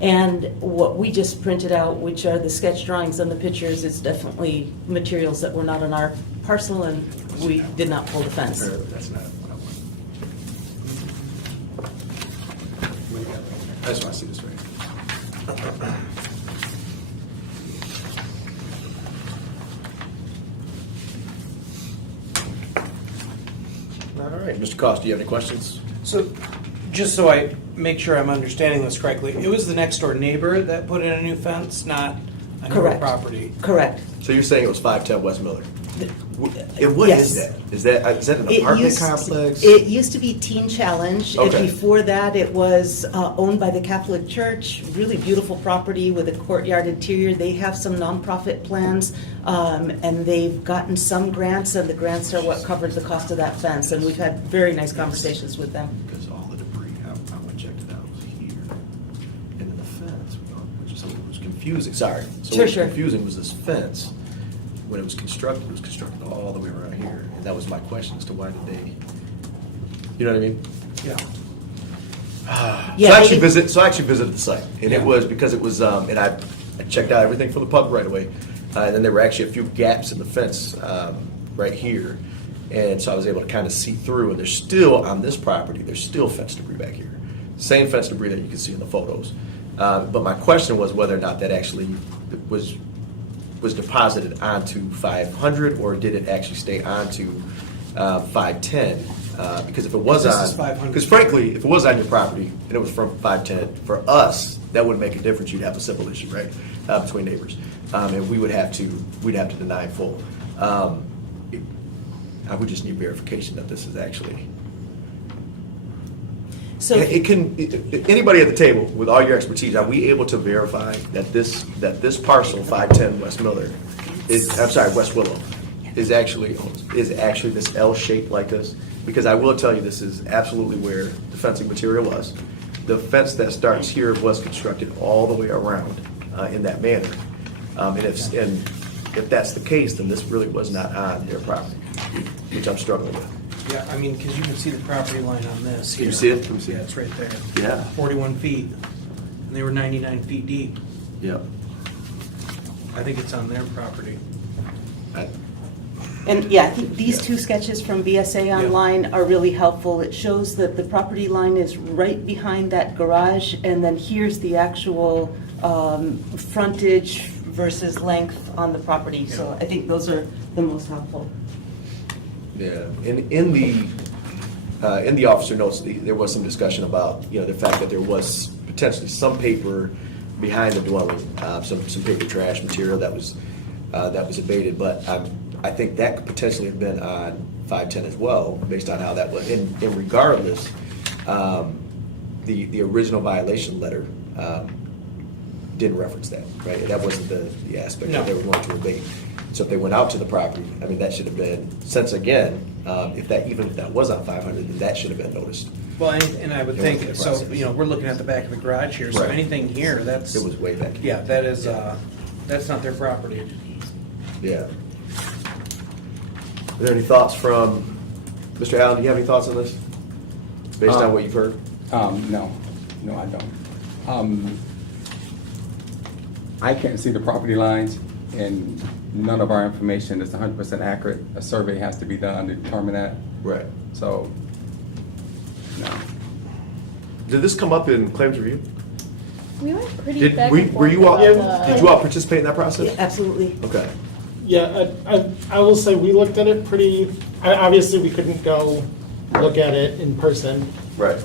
and what we just printed out, which are the sketch drawings and the pictures. It's definitely materials that were not on our parcel, and we did not pull the fence. That's not what I want. I just want to see this right. All right, Mr. Cost, do you have any questions? So, just so I make sure I'm understanding this correctly, it was the next door neighbor that put in a new fence, not a new Correct. property? Correct. So you're saying it was 510 West Miller? And what is Yes. that? Is that an It apartment used- complex? It used to be Teen Challenge. And Okay. before that, it was owned by the Catholic Church. Really beautiful property with a courtyard interior. They have some nonprofit plans, and they've gotten some grants, and the grants are what covered the cost of that fence. And we've had very nice conversations with them. Because all the debris, how I checked it out, was here. And the fence, which is something that was confusing, sorry. So Sure, what was sure. confusing was this fence, when it was constructed all the way around here. And that was my question as to why did they, you know what I mean? Yeah. Yeah, So I actually visited the site, and it was because it was, and I checked out everything from the public right away, and then there were actually a few gaps in the fence right here, and so I was able to kind of see through. And there's still on this property, there's still fence debris back here, same fence debris that you can see in the photos. But my question was whether or not that actually was deposited onto 500, or did it actually stay onto 510? Because if it was This on, is 500. because frankly, if it was on your property and it was from 510, for us, that wouldn't make a difference. You'd have a simple issue, right, between neighbors, and we'd have to deny full. I would just need verification that this is actually. So Anybody at the table with all your expertise, are we able to verify that this parcel 510 West Miller West Willow is actually this L shape like this? Because I will tell you, this is absolutely where the fencing material was. The fence that starts here was constructed all the way around in that manner. And if that's the case, then this really was not on their property, which I'm struggling with. Yeah, I mean, because you can see the property line on this. Can you here. see it? Let me see Yeah, it. it's right there. Yeah. 41 feet, and they were 99 feet deep. Yep. I think it's on their property. And yeah, I think these two sketches from BSA Online are really helpful. It shows that the property line is right behind that garage, and then here's the actual frontage versus length on the property. So I think those are the most helpful. Yeah, in the officer notes, there was some discussion about, the fact that there was potentially some paper behind the dwelling, some paper trash material that was abated, but I think that could potentially have been on 510 as well, based on how that was. And regardless, the original violation letter didn't reference that, right? That wasn't the aspect that they were going to abate. So if they went out to the property, I mean, that should have been, since again, even if that was on 500, then that should have been noticed. Well, and I would It went through think, the so, process. we're looking at the back of the garage here, so Right. anything here, that's. It was way back here. Yeah, that is, that's not their property. Yeah. Are there any thoughts from, Mr. Allen, do you have any thoughts on this? Based on what you've heard? No, I don't. I can't see the property lines, and none of our information is 100% accurate. A survey has to be done to determine that. Right. So, no. Did this come up in claims review? We went pretty back and Were you all, forth about did you all participate in that process? Absolutely. Okay. Yeah, I will say we looked at it obviously we couldn't go look at it in person Right.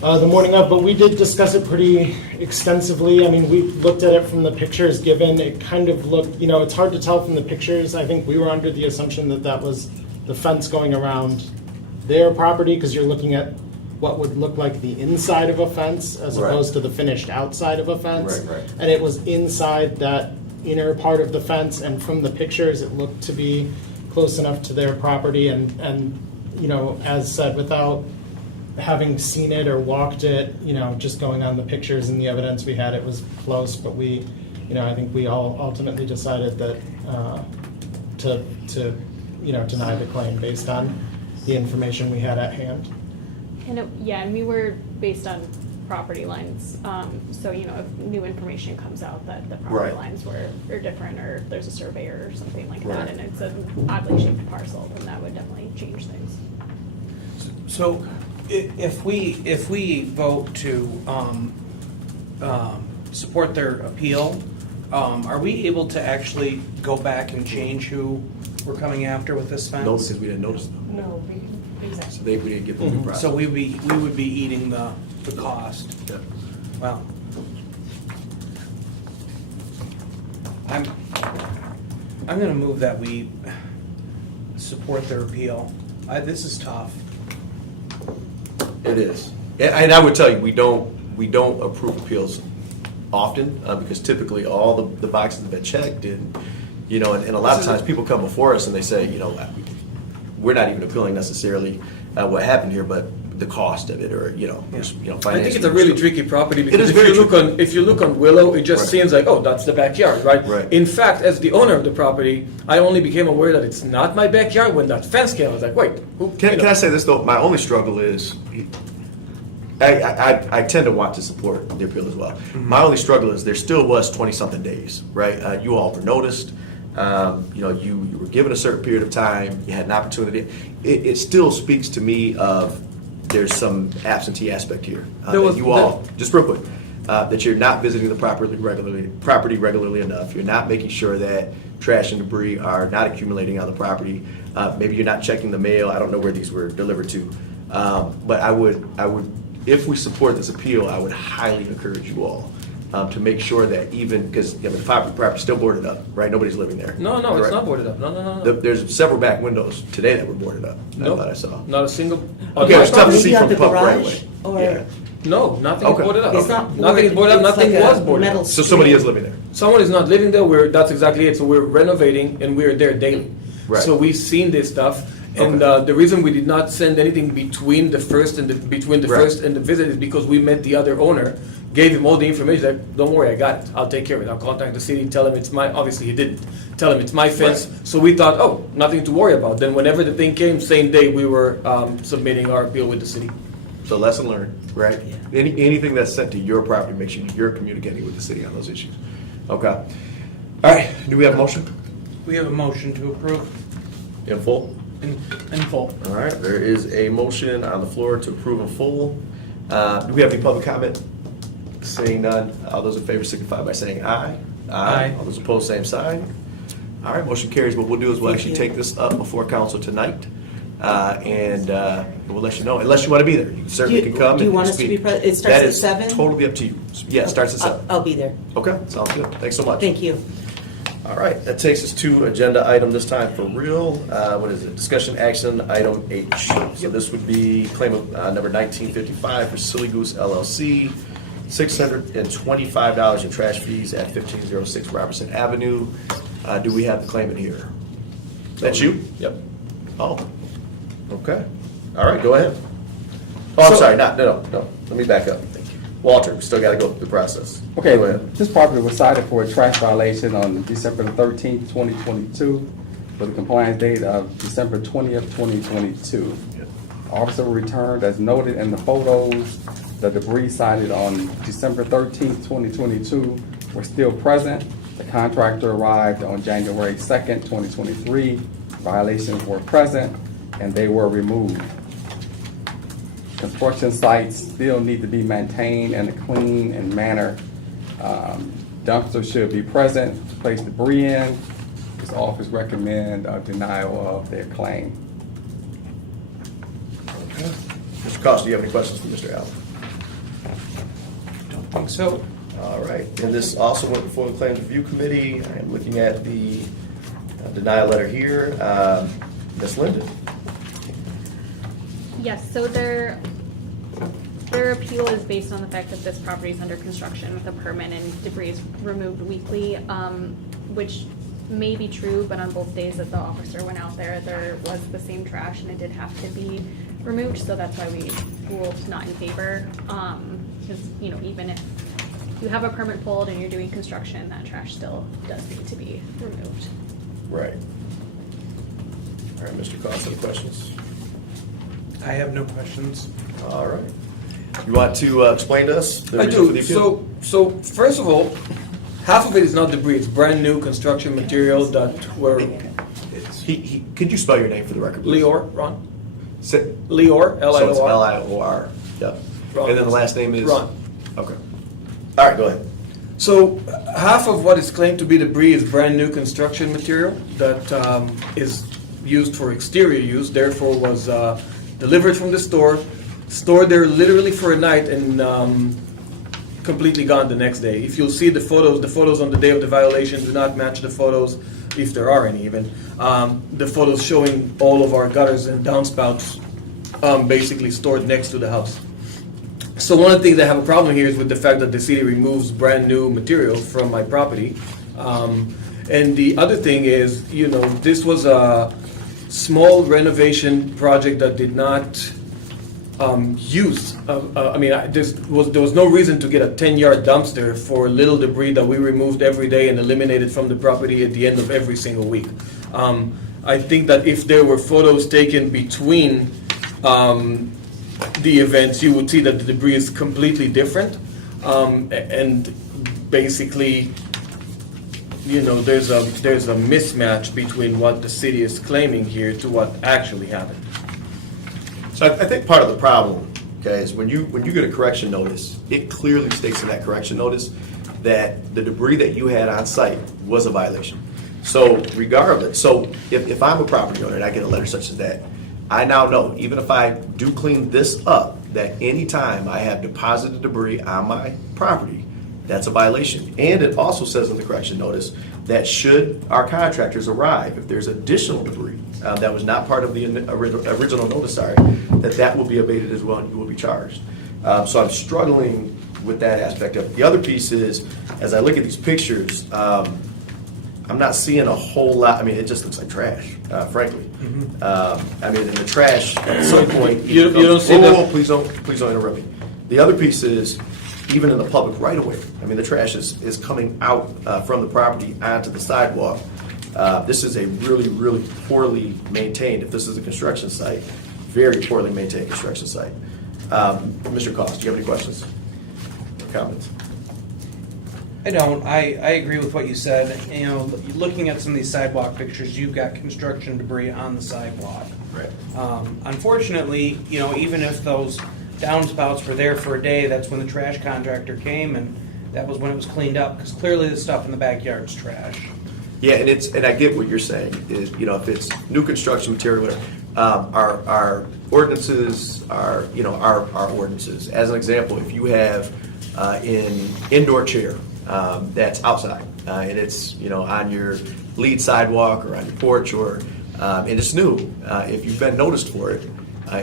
the morning of, but we did discuss it pretty extensively. I mean, we looked at it from the pictures given. It kind of looked, it's hard to tell from the pictures. I think we were under the assumption that that was the fence going around their property, because you're looking at what would look like the inside of a fence as Right. opposed to the finished outside of a fence. Right. And it was inside that inner part of the fence, and from the pictures, it looked to be close enough to their property, and as said, without having seen it or walked it, just going on the pictures and the evidence we had, it was close, but I think we all ultimately decided that to deny the claim based on the information we had at hand. And we were based on property lines. So, if new information comes out that the property Right. lines are different, or there's a surveyor or something like Right. that, and it's an oddly shaped parcel, then that would definitely change things. So if we vote to support their appeal, are we able to actually go back and change who we're coming after with this fence? No, because we didn't notice them. No, exactly. So we didn't get the due process. So we would be eating the cost. Yeah. Wow. I'm gonna move that we support their appeal. This is tough. It is. And I would tell you, we don't approve appeals often, because typically all the boxes have been checked, and, you know, and a lot of times people come before us and they say, you know, we're not even appealing necessarily what happened here, but the cost of it, or, you know, just, you know, I think it's a financially. really tricky property It because is very tricky. if you look on Willow, it just Right. seems like, oh, that's the backyard, right? Right. In fact, as the owner of the property, I only became aware that it's not my backyard when that fence came. I was like, wait, who? Can I say this though? My only struggle is, I tend to want to support the appeal as well. Mm-hmm. My only struggle is there still was 20-something days, right? You all were noticed. You know, you were given a certain period of time. You had an opportunity. It still speaks to me of there's some absentee aspect here. There was- That you all, just real quick, that you're not visiting the property regularly enough. You're not making sure that trash and debris are not accumulating on the property. Maybe you're not checking the mail. I don't know where these were delivered to. But I would, if we support this appeal, I would highly encourage you all to make sure that even, because the property's still boarded up, right? Nobody's living there. No, it's Correct? not boarded up. No. There's several back windows today that were boarded up. I Nope. thought I saw. Not a single. Okay, it's tough to see Maybe from on the the public right garage, away. or- Yeah. No, nothing Okay. is boarded up. It's not Nothing is boarded, boarded up. it's Nothing like a was boarded metal up. So somebody is living there. Someone is not living there. That's exactly it. So we're renovating and we're there daily. Right. So we've seen this stuff, and Okay. the reason we did not send anything between the first and the Right. first and the visit is because we met the other owner, gave him all the information. Like, don't worry, I got it. I'll take care of it. I'll contact the city, tell him it's my. Obviously, he didn't tell him it's my fence. Right. So we thought, oh, nothing to worry about. Then whenever the thing came, same day we were submitting our appeal with the city. So lesson learned, right? Anything that's sent to your property, make sure you're communicating with the city on those issues. Okay. All right, do we have a motion We have a motion to approve in full? in full. All right, there is a motion on the floor to approve in full. Do we have any public comment? Seeing none, all those in favor signify by saying aye. Aye. All those opposed, same sign. All right, motion carries. What we'll do is we'll actually take this up before council tonight, and we'll let you know. Unless you want to be there, you certainly can come. Do you and want us to speak. be present? It starts That at is 7? Totally up to you. Yeah, it starts at 7. I'll be there. Okay, sounds good. Thanks so much. Thank you. All right, that takes us to agenda item this time for real. What is it? Discussion action item H. So this would be claim of number 1955 for Silly Goose LLC, $625 in trash fees at 1506 Robertson Avenue. Do we have the claimant here? That's you? Yep. Oh, okay. All right, go ahead. Oh, I'm So- sorry, no. Let me back up. Walter, we still got to go through the process. Okay, Go ahead. this property was cited for a trash violation on December 13th, 2022, with a compliance date of December 20th, 2022. Officer returned as noted in the photos. The debris cited on December 13th, 2022 were still present. The contractor arrived on January 2nd, 2023. Violations were present and they were removed. Construction sites still need to be maintained in a clean and manner. Dumpsters should be present to place debris in. This office recommend a denial of their claim. Mr. Costa, do you have any questions for Mr. Allen? Don't think so. All right, and this also went before the Claims Review Committee. I am looking at the denial letter here. Ms. Linden? Yes, so their appeal is based on the fact that this property is under construction with a permit and debris is removed weekly, which may be true, but on both days that the officer went out there was the same trash and it did have to be removed, so that's why we ruled not in favor. Because, you know, even if you have a permit pulled and you're doing construction, that trash still does need to be removed. Right. All right, Mr. Costa, any questions? I have no questions. All right. You want to explain to us the I reason for do. the appeal? So first of all, half of it is not debris. It's brand new construction material that were Could you spell your name for the record, please? Leor, Ron. Sit. Leor, So it's L-I-O-R. L-I-O-R. Yep. Ron. And then the last name is? Ron. Okay. All right, go ahead. So half of what is claimed to be debris is brand new construction material that is used for exterior use, therefore was delivered from the store, stored there literally for a night and completely gone the next day. If you'll see the photos on the day of the violation do not match the photos if there are any even, the photos showing all of our gutters and downspouts basically stored next to the house. So one of the things I have a problem here is with the fact that the city removes brand-new material from my property. And the other thing is, this was a small renovation project that did not use. There was no reason to get a 10-yard dumpster for little debris that we removed every day and eliminated from the property at the end of every single week. I think that if there were photos taken between the events, you would see that the debris is completely different. And basically, there's a mismatch between what the city is claiming here to what actually happened. So I think part of the problem, okay, is when you get a correction notice, it clearly states in that correction notice that the debris that you had on site was a violation. So regardless, if I'm a property owner and I get a letter such as that, I now know, even if I do clean this up, that any time I have deposited debris on my property, that's a violation. And it also says in the correction notice that should our contractors arrive, if there's additional debris that was not part of the original notice, that will be abated as well and you will be charged. So I'm struggling with that aspect of it. The other piece is, as I look at these pictures, I'm not seeing a whole lot. It just looks like trash, frankly. In the trash, at some point, You don't see that? Please don't interrupt me. The other piece is, even in the public right of way, the trash is coming out from the property onto the sidewalk. This is a really, really poorly maintained, if this is a construction site, very poorly maintained construction site. Mr. Cost, do you have any questions or comments? I don't. I agree with what you said. Looking at some of these sidewalk pictures, you've got construction debris on the sidewalk. Right. Unfortunately, even if those downspouts were there for a day, that's when the trash contractor came, and that was when it was cleaned up, because clearly the stuff in the backyard's trash. Yeah, and I get what you're saying, is, if it's new construction material, our ordinances are ordinances. As an example, if you have an indoor chair that's outside, and it's, on your lead sidewalk or on your porch, or and it's new, if you've been noticed for it,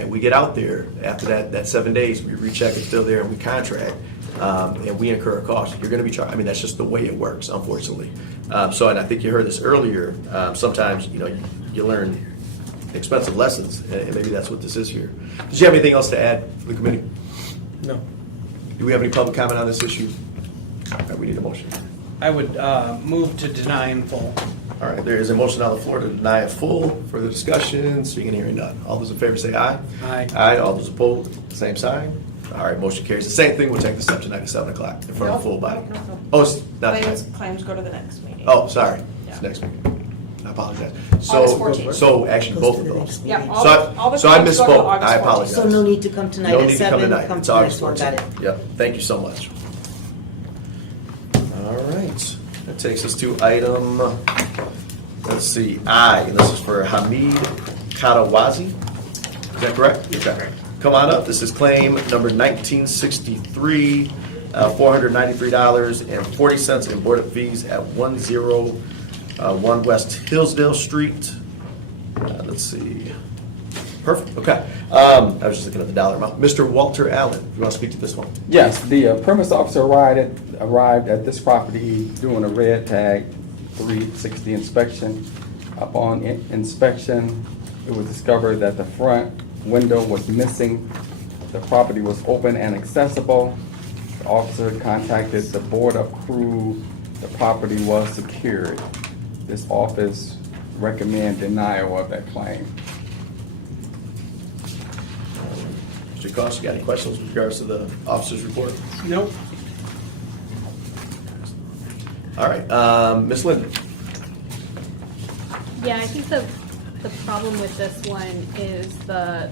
we get out there after that 7 days, we recheck it's still there, and we contract, and we incur a cost. You're going to be charged. That's just the way it works, unfortunately. And I think you heard this earlier. Sometimes you learn expensive lessons, and maybe that's what this is here. Did you have anything else to add to the committee? No. Do we have any public comment on this issue? All right, we need a motion. I would move to deny in full. All right, there is a motion on the floor to deny it full. Further discussion, seeing and hearing none. All those in favor say aye. Aye. Aye. All those opposed, same sign. All right, motion carries. The same thing, we'll take this up tonight at 7 o'clock in front of the full body. No. Oh, it's not Claims, tonight. claims go to the next meeting. Oh, sorry, Yeah. it's next week. I apologize. August 14th. So actually, both of those. Yeah, all So the I claims go to misspoke. August I 14th. apologize. So no need to come tonight No at need to come 7? tonight. Come It's to August this one. Got it. 14th. Yep, thank you so much. All right, that takes us to item, let's see, I, and this is for Hamid Katawazi. Is that correct? Okay. Come on up. This is claim number 1963, $493.40 in board up fees at 101 West Hillsdale Street. Let's see. Perfect, okay. I was just looking at the dollar amount. Mr. Walter Allen, you want to speak to this one? Yes, the premise officer arrived at this property doing a red tag 360 inspection. Upon inspection, it was discovered that the front window was missing. The property was open and accessible. The officer contacted the board of crew. The property was secured. This office recommend denial of that claim. Mr. Cost, you got any questions with regards to the officer's report? Nope. All right, Ms. Linden. Yeah, I think the problem with this one is the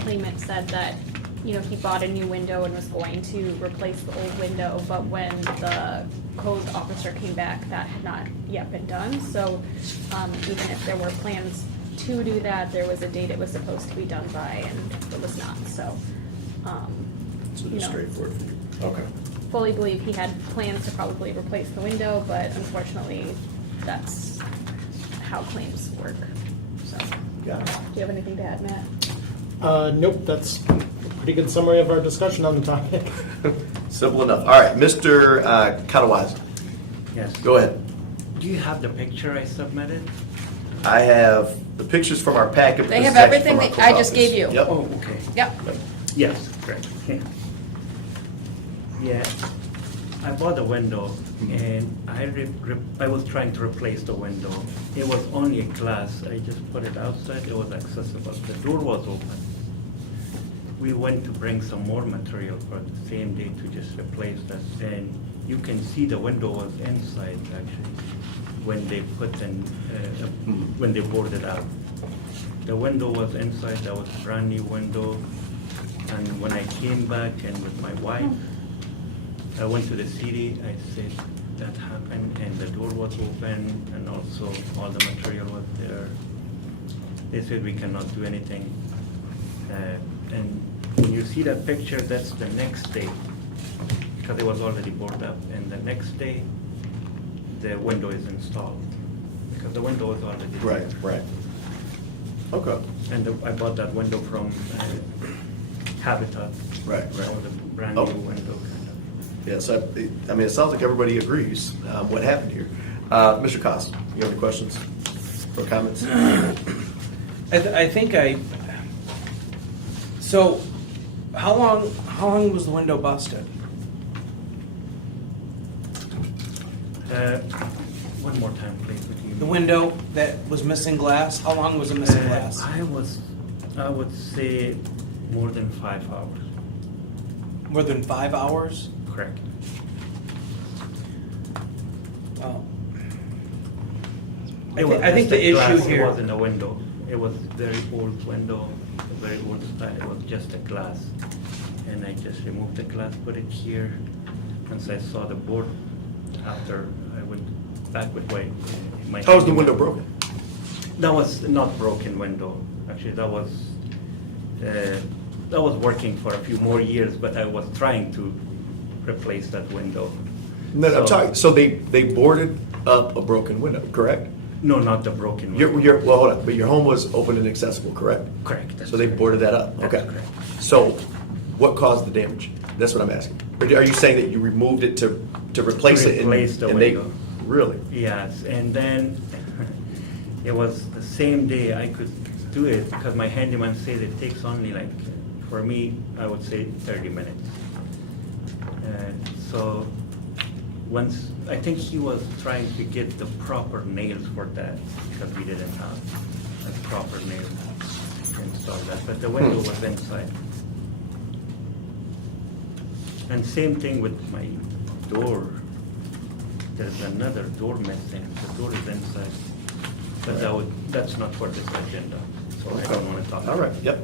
claimant said that, he bought a new window and was going to replace the old window, but when the code officer came back, that had not yet been done. So even if there were plans to do that, there was a date it was supposed to be done by, and it was not. So, It's straightforward for you. Okay. fully believe he had plans to probably replace the window, but unfortunately, that's how claims work. So, Got it. do you have anything to add, Matt? Nope, that's a pretty good summary of our discussion on the topic. Simple enough. All right, Mr. Katawazi, Yes. go ahead. Do you have the picture I submitted? I have the pictures from our packet. They this have is actually everything from our that I clerk's just gave office. you. Yep. Oh, okay. Yep. Yes, correct. Yeah, I bought a window and I was trying to replace the window. It was only a glass. I just put it outside. It was accessible. The door was open. We went to bring some more material for the same day to just replace that. And you can see the window was inside actually when they put in, when they boarded out. The window was inside. That was a brand new window. And when I came back and with my wife, I went to the city, I said that happened, and the door was open, and also all the material was there. They said we cannot do anything. And when you see that picture, that's the next day, because it was already boarded up. And the next day, the window is installed, because the window was already there. Right. Okay. And I bought that window from Habitat. Right. It was a brand Oh. new window. Yes, I mean, it sounds like everybody agrees what happened here. Mr. Costa, you have any questions or comments? I think so how long was the window busted? One more time, please. What do you The mean? window that was missing glass, how long was it missing glass? I would say more than 5 hours. More than 5 hours? Correct. Well, It was I think just the a glass, issue It here. wasn't a window. It was very old window, very old style. It was just a glass. And I just removed the glass, put it here. Once I saw the board, after I went back with my. How was the window broken? That was not broken window. Actually, that was working for a few more years, but I was trying to replace that window. No, I'm So- talking, so they boarded up a broken window, correct? No, not the broken window. Well, hold on, but your home was open and accessible, correct? Correct. So they boarded that up, That's okay. correct. So what caused the damage? That's what I'm asking. Or are you saying that you removed it to replace it? and- Replace the and they- window. Really? Yes, and then it was the same day I could do it because my handyman said it takes only like, for me, I would say 30 minutes. So once, I think he was trying to get the proper nails for that because we didn't have like proper nails to install that, but the window was inside. And same thing with my door. There's another door missing. The door is inside. But that's not for this agenda, so I don't want to talk. All right, yep.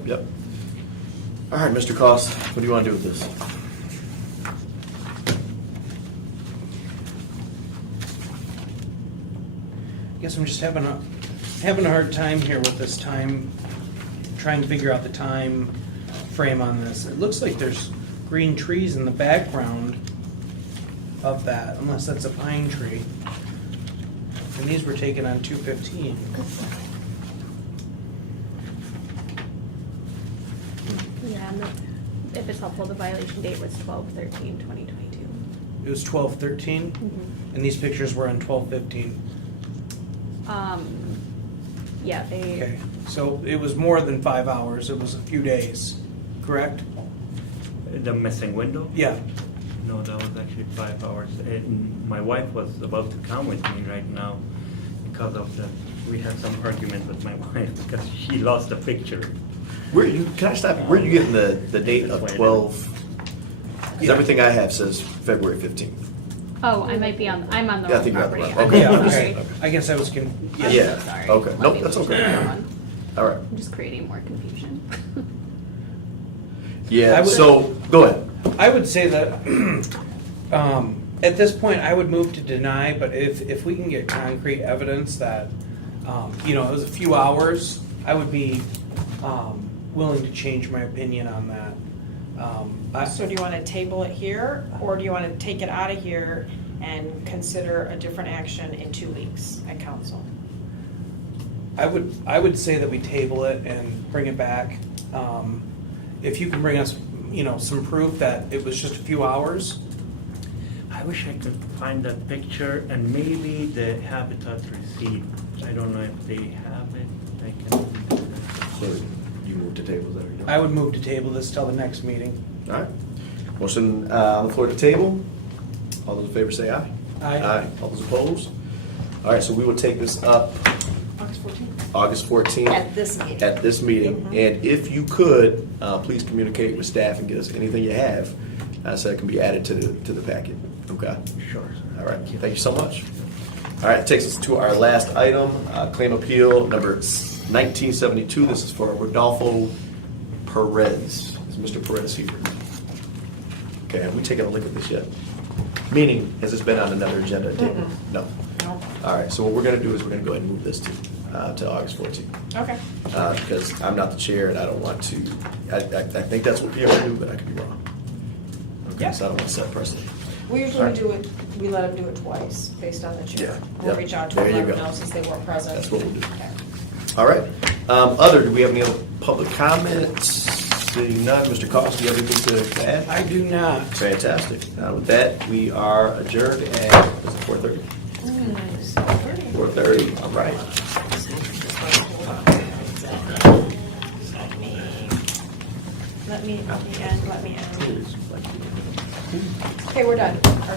All right, Mr. Cost, what do you want to do with this? I guess I'm just having a hard time here with this time, trying to figure out the time frame on this. It looks like there's green trees in the background of that, unless that's a pine tree. And these were taken on 2/15. Yeah, and if it's helpful, the violation date was 12/13/2022. It was 12/13, and these pictures were on 12/15. Yeah, they, Okay, so it was more than 5 hours, it was a few days, correct? The missing window? Yeah. No, that was actually 5 hours. And my wife was about to come with me right now because of we had some argument with my wife because she lost the picture. Can I stop? Where are you getting the date of 12? Because everything I have says February 15th. oh, I'm on the Yeah, I wrong think you're on the property. wrong- I'm okay. Yeah, sorry. okay. I guess I was I'm Yeah, so sorry. okay. Let Nope, me that's look okay. at that one. All right. I'm just creating more confusion. Yeah, I would- so, go ahead. I would say that, at this point, I would move to deny, but if we can get concrete evidence that, it was a few hours, I would be willing to change my opinion on that. So do you want to table it here, or do you want to take it out of here and consider a different action in 2 weeks at council? I would say that we table it and bring it back. If you can bring us, some proof that it was just a few hours. I wish I could find that picture and maybe the Habitat receipt. I don't know if they have it. I can. So you move to table, is that what you're doing? I would move to table this till the next meeting. All right. Motion on the floor to table. All those in favor say aye. Aye. All those opposed? All right, so we will take this up August 14th. August 14th. At this meeting. At this meeting. And if you could, please communicate with staff and get us anything you have so it can be added to the packet. Okay? Sure. All right, thank you so much. All right, it takes us to our last item, claim appeal number 1972. This is for Rodolfo Perez. Is Mr. Perez here? Okay, have we taken a look at this yet? Meaning, has this been on another agenda table? No. No. All right, so what we're going to do is we're going to go ahead and move this to August 14th. Okay. Because I'm not the chair and I don't want to, I think that's what people do, but I could be wrong. Okay, Yeah. so I don't want to set precedent. We All usually right. do it, we let them do it twice, based on the chair. Yeah, We'll yeah. reach out to There them, you let them go. know since they weren't present. That's what we'll do. Okay. All right. Do we have any other public comments? Seeing none, Mr. Cost, do you have anything to add? I do not. Fantastic. With that, we are adjourned at, is it 4:30? 4:30, all right. Let me end. Okay, we're done. Our